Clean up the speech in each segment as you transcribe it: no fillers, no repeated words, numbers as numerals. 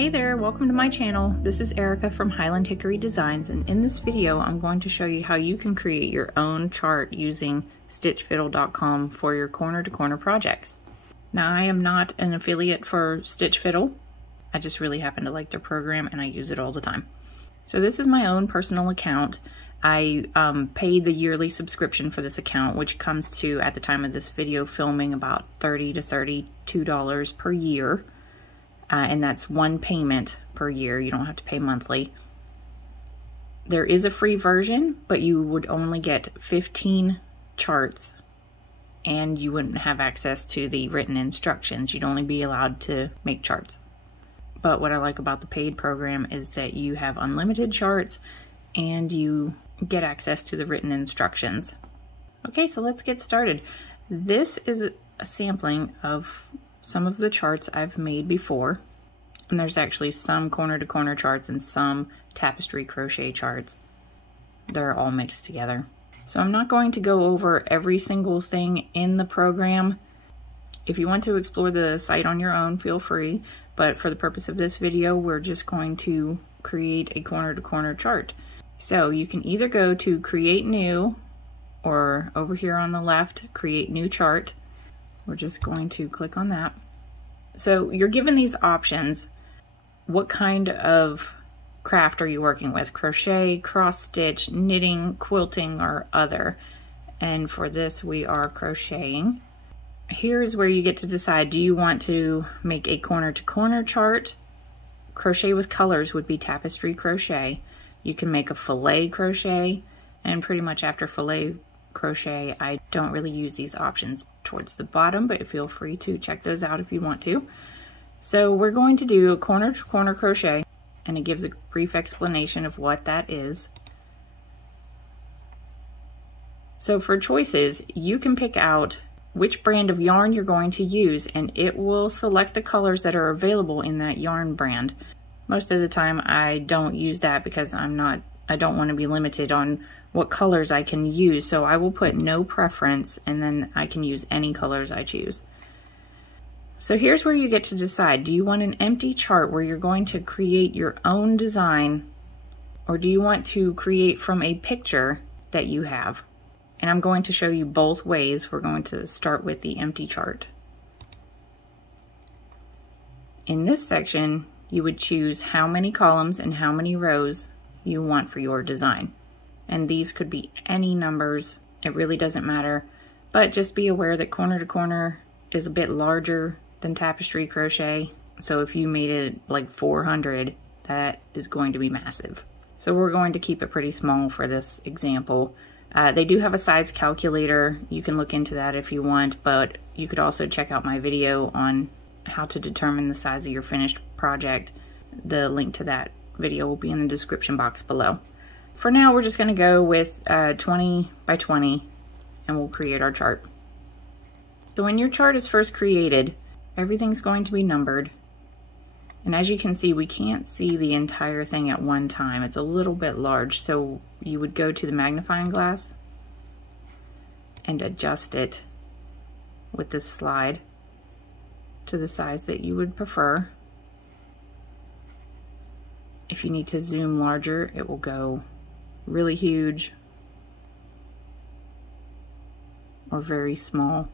Hey there, welcome to my channel. This is Erica from Highland Hickory Designs, and in this video I'm going to show you how you can create your own chart using stitchfiddle.com for your corner-to-corner projects. Now, I am not an affiliate for Stitch Fiddle. I just really happen to like their program and I use it all the time. So this is my own personal account. I paid the yearly subscription for this account, which comes to, at the time of this video filming, about $30 to $32 per year. And that's one payment per year. You don't have to pay monthly. There is a free version, but you would only get 15 charts and you wouldn't have access to the written instructions. You'd only be allowed to make charts. But what I like about the paid program is that you have unlimited charts and you get access to the written instructions. Okay, so let's get started. This is a sampling of some of the charts I've made before, and there's actually some corner-to-corner charts and some tapestry crochet charts. They're all mixed together. So I'm not going to go over every single thing in the program. If you want to explore the site on your own, feel free, but for the purpose of this video, we're just going to create a corner-to-corner chart. So you can either go to Create New, or over here on the left, Create New Chart. We're just going to click on that. So you're given these options. What kind of craft are you working with? Crochet, cross stitch, knitting, quilting, or other? And for this, we are crocheting. Here's where you get to decide, do you want to make a corner-to-corner chart? Crochet with colors would be Tapestry Crochet. You can make a filet crochet, and pretty much after filet crochet, I don't really use these options towards the bottom, but feel free to check those out if you want to. So we're going to do a corner-to-corner crochet, and it gives a brief explanation of what that is. So for choices, you can pick out which brand of yarn you're going to use, and it will select the colors that are available in that yarn brand. Most of the time I don't use that because I don't want to be limited on what colors I can use, so I will put no preference, and then I can use any colors I choose. So here's where you get to decide, do you want an empty chart where you're going to create your own design, or do you want to create from a picture that you have? And I'm going to show you both ways. We're going to start with the empty chart. In this section, you would choose how many columns and how many rows you want for your design. And these could be any numbers, it really doesn't matter, but just be aware that corner-to-corner is a bit larger than tapestry crochet, so if you made it like 400, that is going to be massive. So we're going to keep it pretty small for this example. They do have a size calculator, you can look into that if you want, but you could also check out my video on how to determine the size of your finished project. The link to that video will be in the description box below. For now, we're just going to go with 20 by 20 and we'll create our chart. So when your chart is first created, everything's going to be numbered. And as you can see, we can't see the entire thing at one time. It's a little bit large, so you would go to the magnifying glass and adjust it with this slide to the size that you would prefer. If you need to zoom larger, it will go really huge or very small.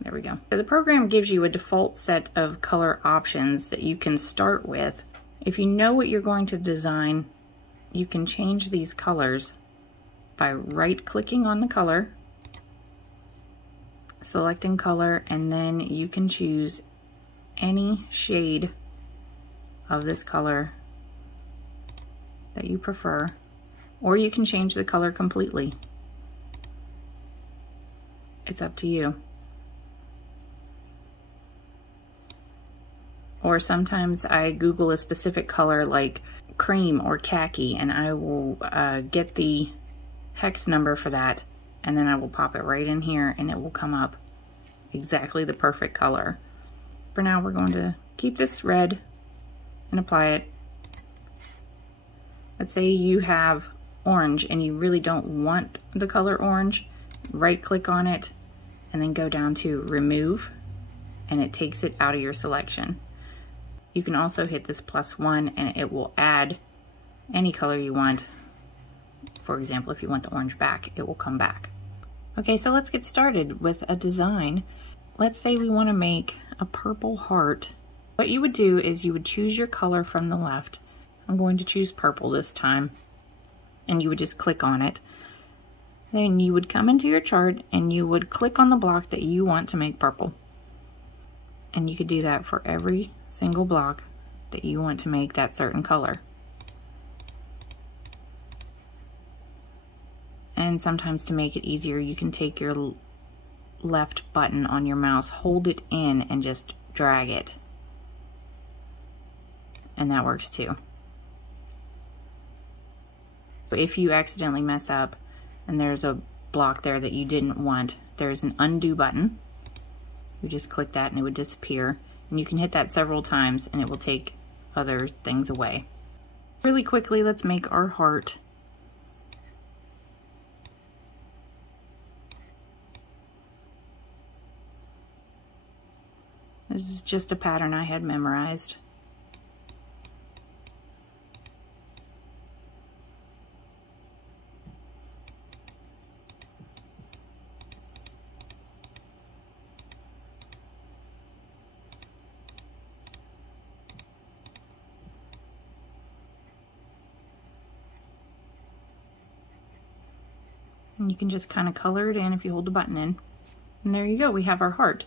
There we go. So the program gives you a default set of color options that you can start with. If you know what you're going to design, you can change these colors by right-clicking on the color, selecting color, and then you can choose any shade of this color that you prefer, or you can change the color completely. It's up to you. Or sometimes I Google a specific color like cream or khaki, and I will get the hex number for that, and then I will pop it right in here and it will come up exactly the perfect color. For now, we're going to keep this red and apply it. Let's say you have orange and you really don't want the color orange, right click on it and then go down to remove, and it takes it out of your selection. You can also hit this +1 and it will add any color you want. For example, if you want the orange back, it will come back. Okay, so let's get started with a design. Let's say we want to make a purple heart. What you would do is you would choose your color from the left. I'm going to choose purple this time, and you would just click on it. Then you would come into your chart and you would click on the block that you want to make purple. And you could do that for every single block that you want to make that certain color. And sometimes, to make it easier, you can take your left button on your mouse, hold it in, and just drag it. And that works too. So if you accidentally mess up and there's a block there that you didn't want, there's an undo button. You just click that and it would disappear. And you can hit that several times and it will take other things away. Really quickly, let's make our heart. This is just a pattern I had memorized. And you can just kind of color it in if you hold the button in. And there you go, we have our heart.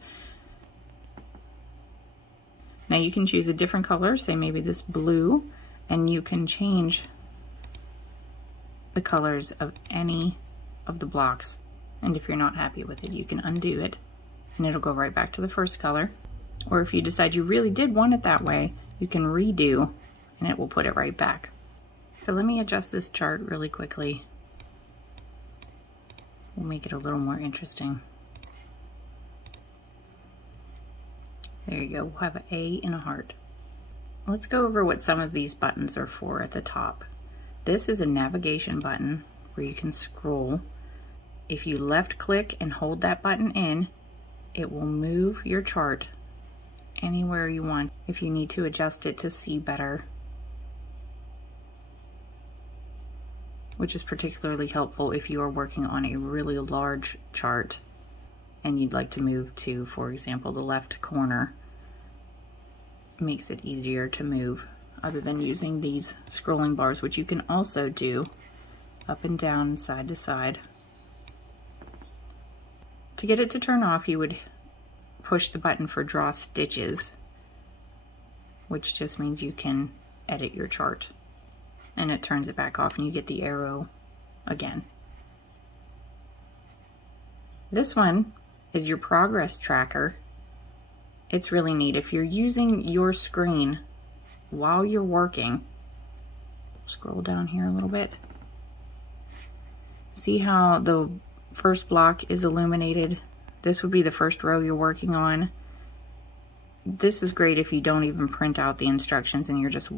Now you can choose a different color, say maybe this blue, and you can change the colors of any of the blocks. And if you're not happy with it, you can undo it and it'll go right back to the first color. Or if you decide you really did want it that way, you can redo and it will put it right back. So let me adjust this chart really quickly. We'll make it a little more interesting. There you go, we'll have an A and a heart. Let's go over what some of these buttons are for at the top. This is a navigation button where you can scroll. If you left click and hold that button in, it will move your chart anywhere you want if you need to adjust it to see better, which is particularly helpful if you are working on a really large chart and you'd like to move to, for example, the left corner. It makes it easier to move other than using these scrolling bars, which you can also do up and down, side to side. To get it to turn off, you would push the button for draw stitches, which just means you can edit your chart. And it turns it back off and you get the arrow again. This one is your progress tracker. It's really neat. If you're using your screen while you're working, scroll down here a little bit. See how the first block is illuminated? This would be the first row you're working on. This is great if you don't even print out the instructions and you're just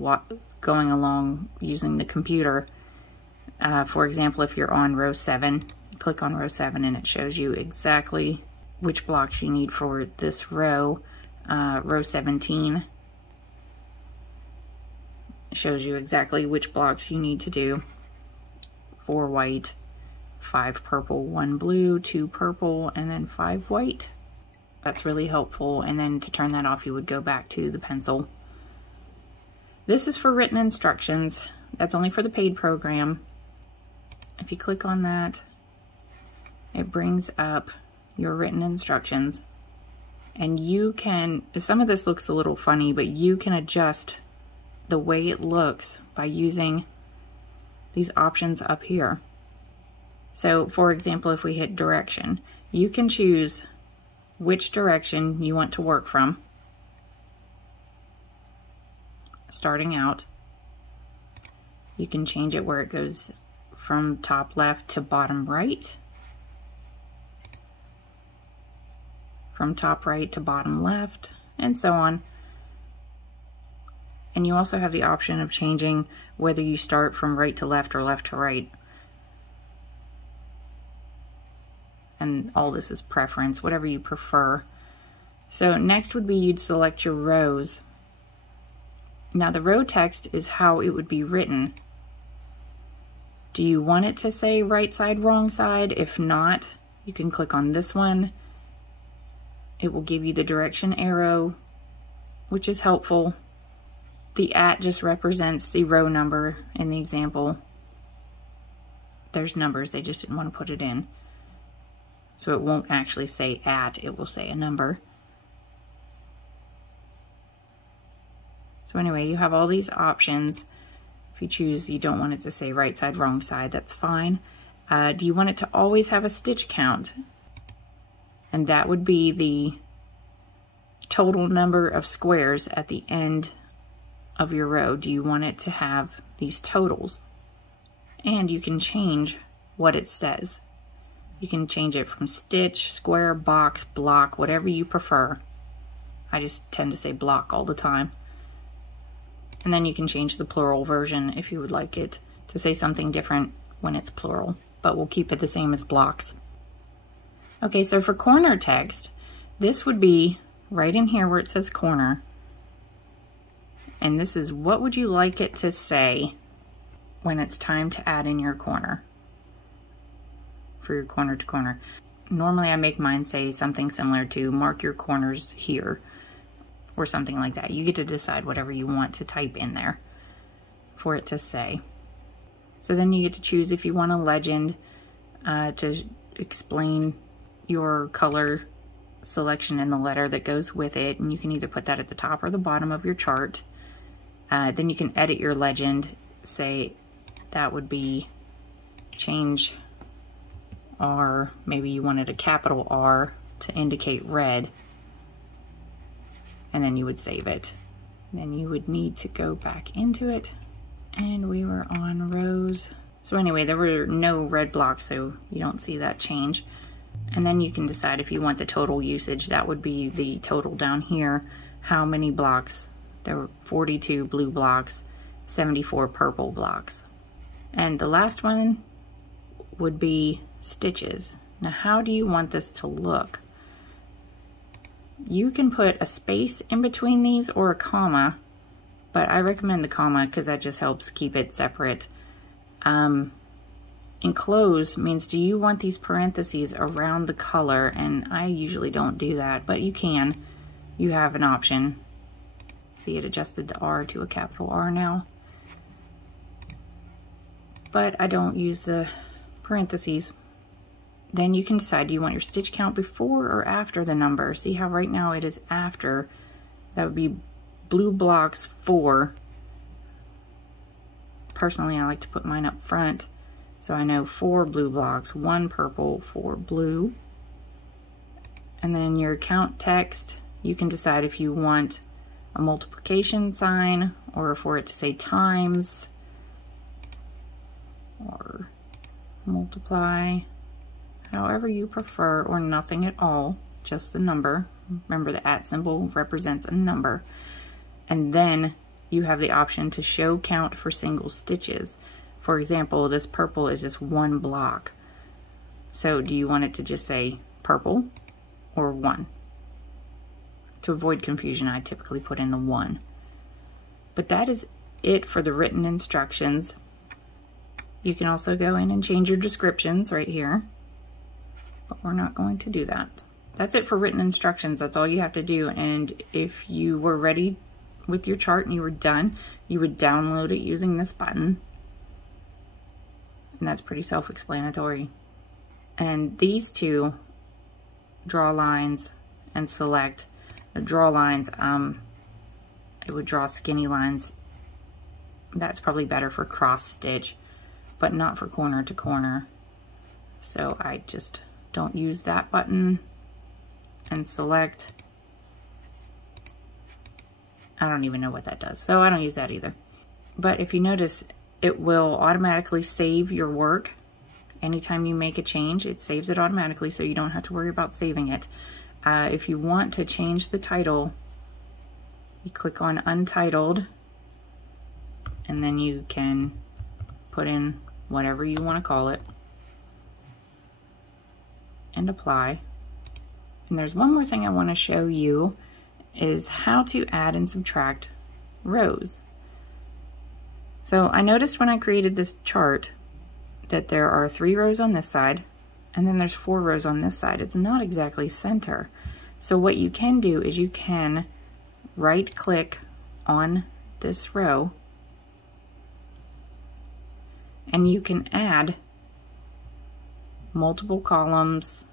going along using the computer. For example, if you're on row 7, click on row 7 and it shows you exactly which blocks you need for this row. Row 17 shows you exactly which blocks you need to do. 4 white, 5 purple, 1 blue, 2 purple, and then 5 white. That's really helpful. And then to turn that off, you would go back to the pencil. This is for written instructions. That's only for the paid program. If you click on that, it brings up your written instructions. And you can, some of this looks a little funny, but you can adjust the way it looks by using these options up here. So for example, if we hit direction, you can choose which direction you want to work from, starting out. You can change it where it goes from top left to bottom right, from top right to bottom left, and so on. And you also have the option of changing whether you start from right to left or left to right. And all this is preference, whatever you prefer. So next would be you'd select your rows. Now the row text is how it would be written. Do you want it to say right side, wrong side? If not, you can click on this one. It will give you the direction arrow, which is helpful. The @ just represents the row number in the example. There's numbers, they just didn't want to put it in. So it won't actually say @ it will say a number. So anyway, you have all these options. If you choose you don't want it to say right side, wrong side, that's fine. Do you want it to always have a stitch count? And that would be the total number of squares at the end of your row. Do you want it to have these totals? And you can change what it says. You can change it from stitch, square, box, block, whatever you prefer. I just tend to say block all the time. And then you can change the plural version if you would like it to say something different when it's plural, but we'll keep it the same as blocks. Okay, so for corner text, this would be right in here where it says corner. And this is what would you like it to say when it's time to add in your corner for your corner to corner. Normally I make mine say something similar to mark your corners here or something like that. You get to decide whatever you want to type in there for it to say. So then you get to choose if you want a legend to explain your color selection and the letter that goes with it, and you can either put that at the top or the bottom of your chart. Then you can edit your legend, say that would be change R, maybe you wanted a capital R to indicate red, and then you would save it. Then you would need to go back into it, and we were on rows. So anyway, there were no red blocks, so you don't see that change. And then you can decide if you want the total usage. That would be the total down here, how many blocks. There were 42 blue blocks, 74 purple blocks. And the last one would be stitches. Now, how do you want this to look? You can put a space in between these or a comma, but I recommend the comma because that just helps keep it separate. Enclose means, do you want these parentheses around the color? And I usually don't do that, but you can. You have an option. See, it adjusted the R to a capital R now. But I don't use the parentheses. Then you can decide, do you want your stitch count before or after the number? See how right now it is after. That would be blue blocks 4. Personally, I like to put mine up front. So I know 4 blue blocks, 1 purple, 4 blue. And then your count text, you can decide if you want a multiplication sign or for it to say times or multiply, however you prefer, or nothing at all, just the number. Remember the @ symbol represents a number. And then you have the option to show count for single stitches. For example, this purple is just 1 block. So do you want it to just say purple or 1? To avoid confusion, I typically put in the 1. But that is it for the written instructions. You can also go in and change your descriptions right here, but we're not going to do that. That's it for written instructions. That's all you have to do. And if you were ready with your chart and you were done, you would download it using this button. And that's pretty self-explanatory. And these two, draw lines and select. The draw lines, it would draw skinny lines. That's probably better for cross stitch, but not for corner to corner. So I just don't use that button. And select. I don't even know what that does, so I don't use that either. But if you notice, it will automatically save your work. Anytime you make a change, it saves it automatically, so you don't have to worry about saving it. If you want to change the title, you click on Untitled, and then you can put in whatever you want to call it and apply. And there's one more thing I want to show you, is how to add and subtract rows. So I noticed when I created this chart that there are 3 rows on this side and then there's 4 rows on this side. It's not exactly center. So what you can do is you can right click on this row and you can add multiple columns.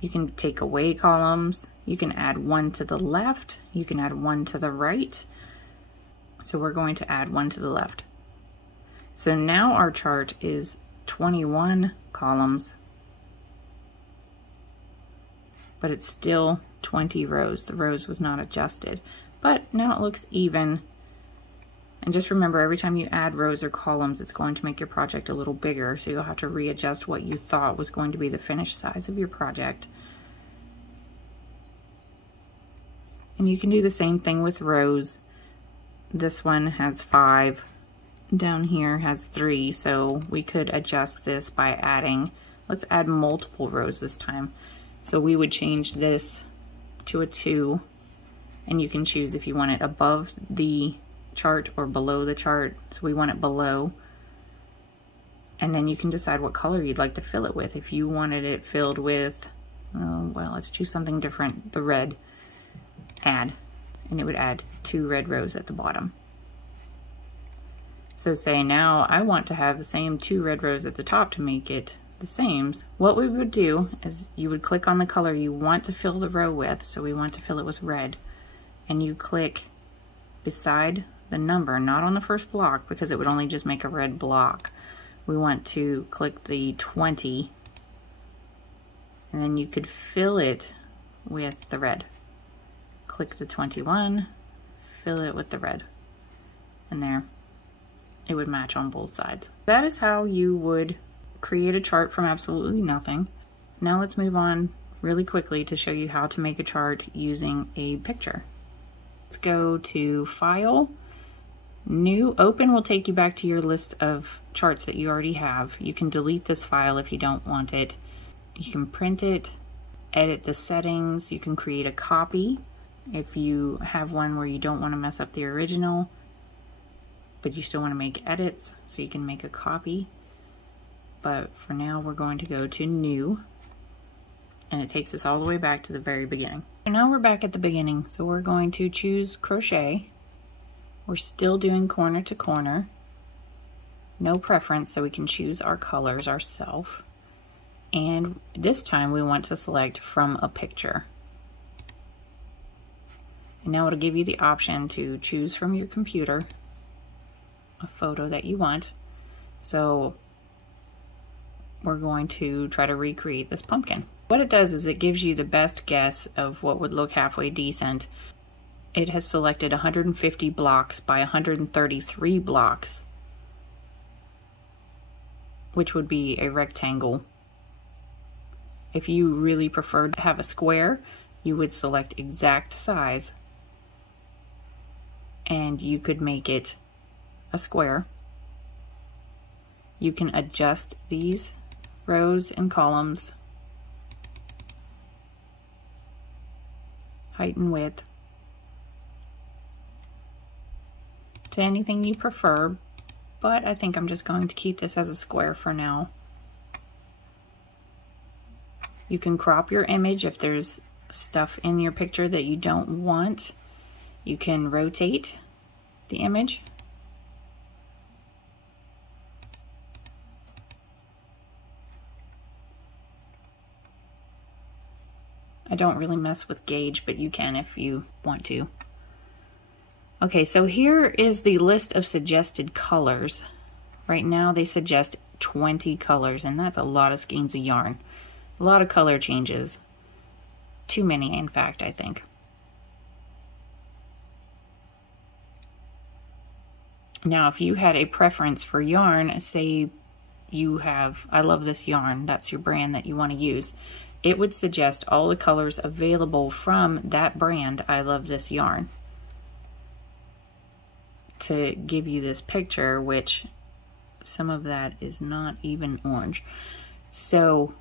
You can take away columns. You can add one to the left. You can add one to the right. So we're going to add one to the left. So now our chart is 21 columns, but it's still 20 rows. The rows was not adjusted, but now it looks even. And just remember, every time you add rows or columns, it's going to make your project a little bigger, so you'll have to readjust what you thought was going to be the finished size of your project. And you can do the same thing with rows. This one has 5, down here has 3, so we could adjust this by adding, let's add multiple rows this time. So we would change this to a 2, and you can choose if you want it above the chart or below the chart. So we want it below, and then you can decide what color you'd like to fill it with. If you wanted it filled with, well, let's choose something different, the red, add, and it would add 2 red rows at the bottom. So say now I want to have the same 2 red rows at the top to make it the same. What we would do is you would click on the color you want to fill the row with. So we want to fill it with red, and you click beside the number, not on the first block because it would only just make a red block. We want to click the 20, and then you could fill it with the red. Click the 21, fill it with the red, and there, it would match on both sides. That is how you would create a chart from absolutely nothing. Now let's move on really quickly to show you how to make a chart using a picture. Let's go to File, New, Open will take you back to your list of charts that you already have. You can delete this file if you don't want it. You can print it, edit the settings, you can create a copy if you have one where you don't want to mess up the original, but you still want to make edits, so you can make a copy. But for now, we're going to go to New, and it takes us all the way back to the very beginning. So now we're back at the beginning, so we're going to choose Crochet. We're still doing corner to corner. No preference, so we can choose our colors ourselves. And this time we want to select from a picture. And now it'll give you the option to choose from your computer a photo that you want. So we're going to try to recreate this pumpkin. What it does is it gives you the best guess of what would look halfway decent. It has selected 150 blocks by 133 blocks, which would be a rectangle. If you really preferred to have a square, you would select exact size, and you could make it a square. You can adjust these rows and columns, height and width, to anything you prefer, but I think I'm just going to keep this as a square for now. You can crop your image if there's stuff in your picture that you don't want. You can rotate the image. I don't really mess with gauge, but you can if you want to. Okay, so here is the list of suggested colors. Right now they suggest 20 colors, and that's a lot of skeins of yarn. A lot of color changes. Too many, in fact, I think. Now, if you had a preference for yarn, say you have, I love this yarn, that's your brand that you want to use, it would suggest all the colors available from that brand, I love this yarn. to give you this picture, which some of that is not even orange. So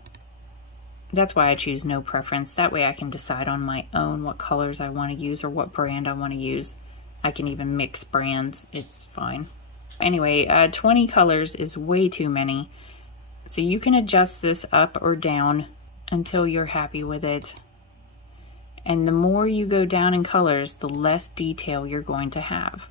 that's why I choose no preference. That way I can decide on my own what colors I want to use or what brand I want to use. I can even mix brands, it's fine. Anyway, 20 colors is way too many. So you can adjust this up or down until you're happy with it. And the more you go down in colors, the less detail you're going to have.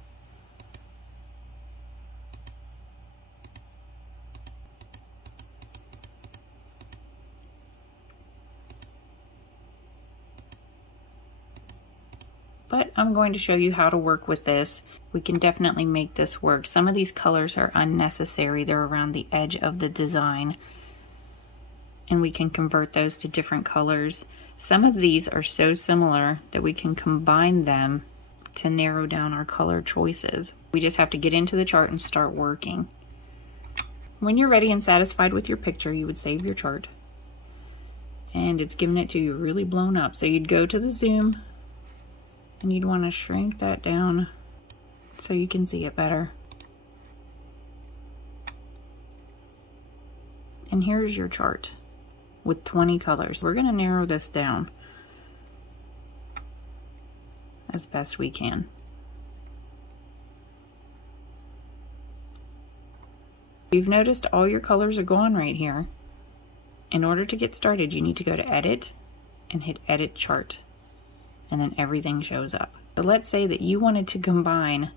But I'm going to show you how to work with this. We can definitely make this work. Some of these colors are unnecessary. They're around the edge of the design, and we can convert those to different colors. Some of these are so similar that we can combine them to narrow down our color choices. We just have to get into the chart and start working. When you're ready and satisfied with your picture, you would save your chart. And it's giving it to you really blown up. So you'd go to the zoom, and you'd want to shrink that down so you can see it better. And here's your chart with 20 colors. We're going to narrow this down as best we can. You've noticed all your colors are gone right here. In order to get started, you need to go to Edit and hit Edit Chart, and then everything shows up. So let's say that you wanted to combine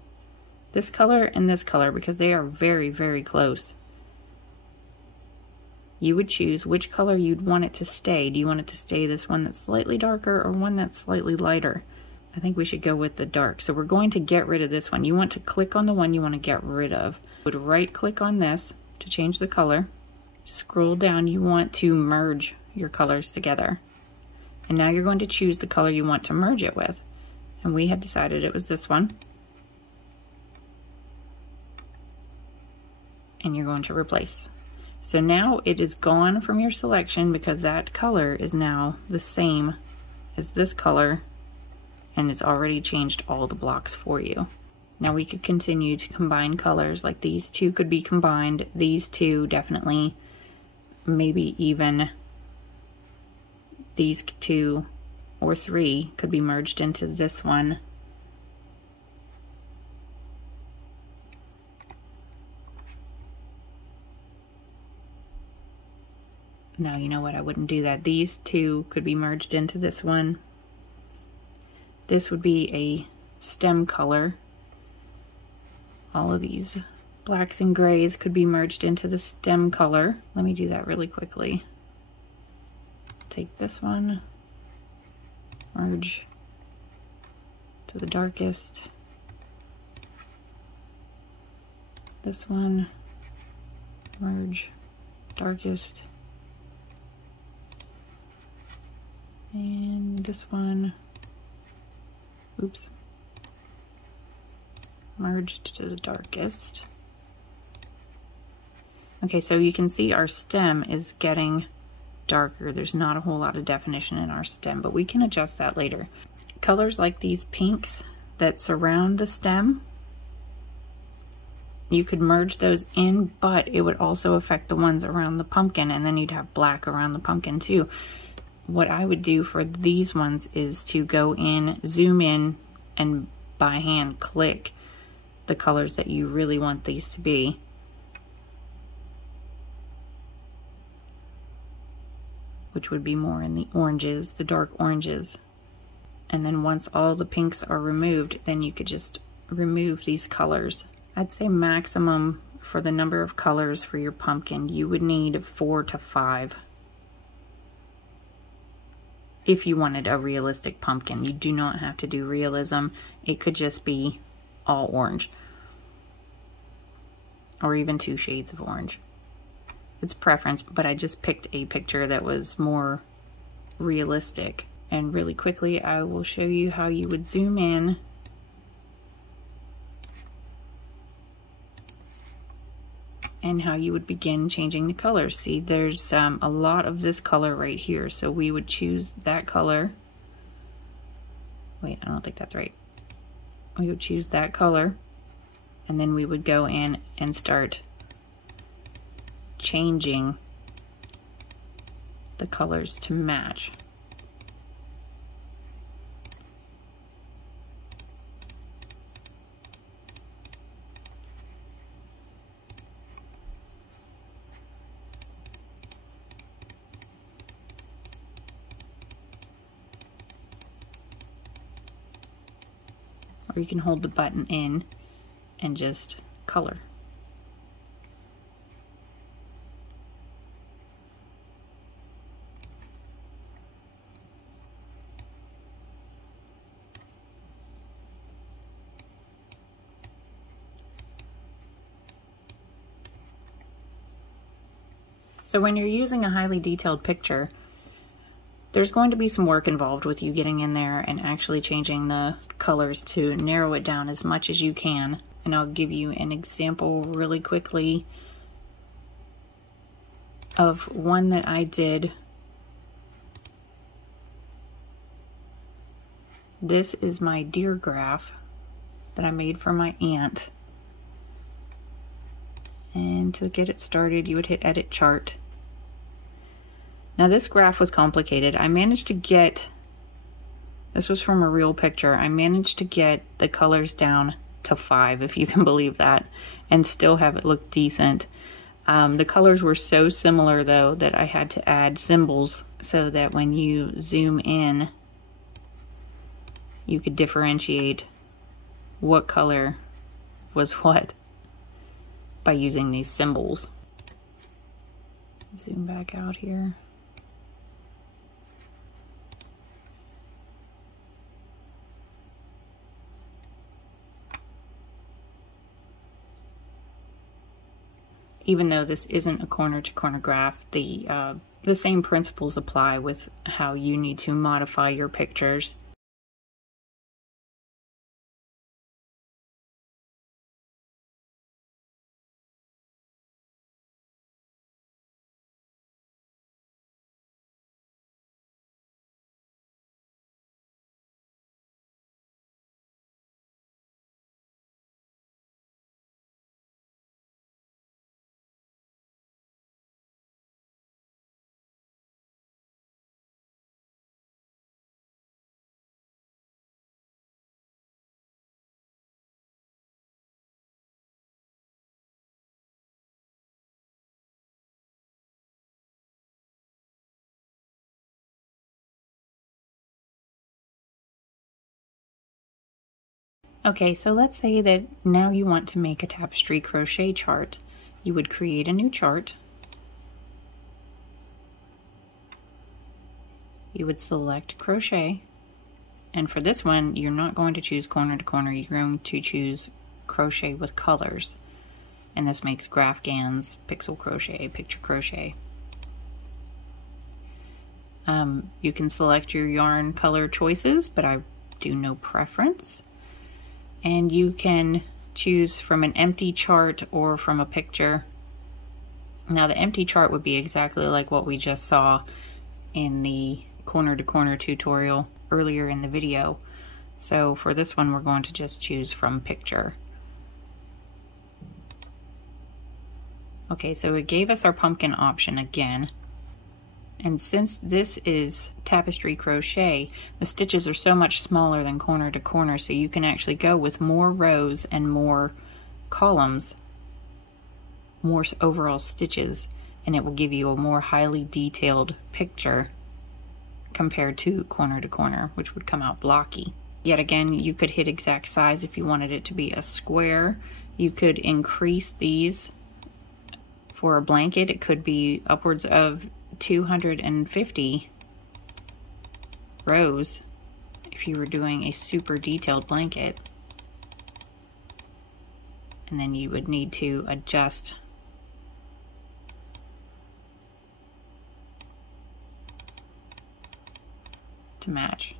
this color and this color because they are very, very close. You would choose which color you'd want it to stay. Do you want it to stay this one that's slightly darker or one that's slightly lighter? I think we should go with the dark. So we're going to get rid of this one. You want to click on the one you want to get rid of. You would right click on this to change the color. Scroll down, you want to merge your colors together. And now you're going to choose the color you want to merge it with. And we had decided it was this one. And you're going to replace. So now it is gone from your selection because that color is now the same as this color, and it's already changed all the blocks for you. Now we could continue to combine colors, like these two could be combined, these two definitely, maybe even these two or three could be merged into this one. Now, you know what, I wouldn't do that. These two could be merged into this one. This would be a stem color. All of these blacks and grays could be merged into the stem color. Let me do that really quickly. Take this one, merge to the darkest. This one, merge, darkest. And this one, oops, merged to the darkest. Okay, so you can see our stem is getting darker. There's not a whole lot of definition in our stem, but we can adjust that later. Colors like these pinks that surround the stem, you could merge those in, but it would also affect the ones around the pumpkin, and then you'd have black around the pumpkin too. What I would do for these ones is to go in, zoom in, and by hand click the colors that you really want these to be. Which would be more in the oranges, the dark oranges. And then once all the pinks are removed, then you could just remove these colors. I'd say maximum for the number of colors for your pumpkin, you would need 4 to 5. If you wanted a realistic pumpkin, you do not have to do realism. It could just be all orange. Or even 2 shades of orange. It's preference, but I just picked a picture that was more realistic. And really quickly, I will show you how you would zoom in and how you would begin changing the colors. See, there's a lot of this color right here, so we would choose that color. Wait, I don't think that's right. We would choose that color, and then we would go in and start changing the colors to match. Or you can hold the button in and just color. So when you're using a highly detailed picture, there's going to be some work involved with you getting in there and actually changing the colors to narrow it down as much as you can. And I'll give you an example really quickly of one that I did. This is my deer graph that I made for my aunt. And to get it started, you would hit Edit Chart. Now this graph was complicated. I managed to get, this was from a real picture, I managed to get the colors down to 5, if you can believe that, and still have it look decent. The colors were so similar though that I had to add symbols so that when you zoom in, you could differentiate what color was what by using these symbols. Zoom back out here. Even though this isn't a corner-to-corner graph, the same principles apply with how you need to modify your pictures. Okay, so let's say that now you want to make a tapestry crochet chart. You would create a new chart. You would select crochet, and for this one you're not going to choose corner to corner, you're going to choose crochet with colors, and this makes graph gans, pixel crochet, picture crochet. You can select your yarn color choices, but I do no preference. And you can choose from an empty chart or from a picture. Now the empty chart would be exactly like what we just saw in the corner to corner tutorial earlier in the video. So for this one we're going to just choose from picture. Okay, so it gave us our pumpkin option again. And since this is tapestry crochet, the stitches are so much smaller than corner to corner, so you can actually go with more rows and more columns, more overall stitches, and it will give you a more highly detailed picture compared to corner, which would come out blocky. Yet again, you could hit exact size if you wanted it to be a square. You could increase these. For a blanket, it could be upwards of 250 rows if you were doing a super detailed blanket. And then you would need to adjust to match.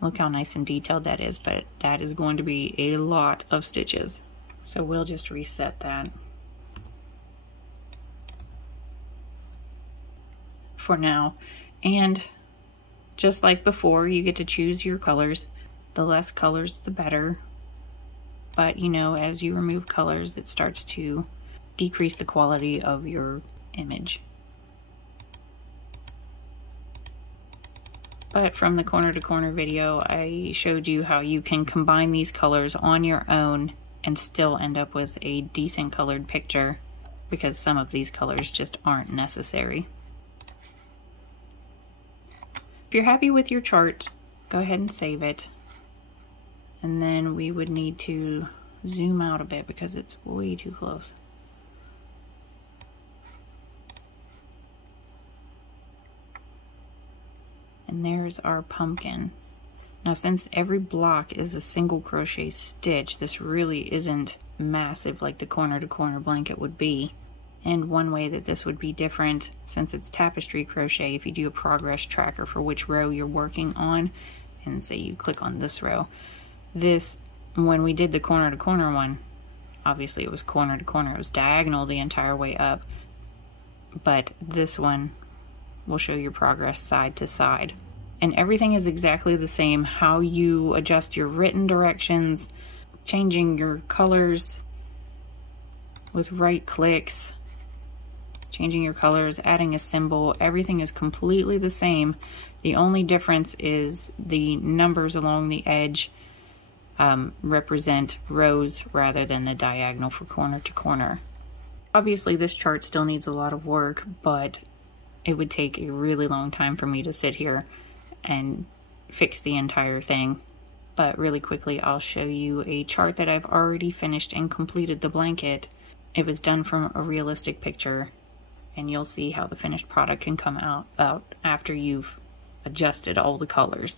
Look how nice and detailed that is, but that is going to be a lot of stitches. So we'll just reset that for now. And just like before, you get to choose your colors. The less colors, the better. but you know, as you remove colors, it starts to decrease the quality of your image. But from the corner to corner video, I showed you how you can combine these colors on your own and still end up with a decent colored picture, because some of these colors just aren't necessary. If you're happy with your chart, go ahead and save it. And then we would need to zoom out a bit because it's way too close. And there's our pumpkin. Now, since every block is a single crochet stitch, this really isn't massive like the corner to corner blanket would be. And one way that this would be different, since it's tapestry crochet, if you do a progress tracker for which row you're working on, and say you click on this row, this, when we did the corner to corner one, obviously it was corner to corner, it was diagonal the entire way up, but this one will show your progress side to side. And everything is exactly the same. How you adjust your written directions, changing your colors with right clicks, changing your colors, adding a symbol, everything is completely the same. The only difference is the numbers along the edge represent rows rather than the diagonal for corner to corner. Obviously this chart still needs a lot of work, but it would take a really long time for me to sit here and fix the entire thing. But really quickly, I'll show you a chart that I've already finished and completed the blanket. It was done from a realistic picture, and you'll see how the finished product can come out after you've adjusted all the colors.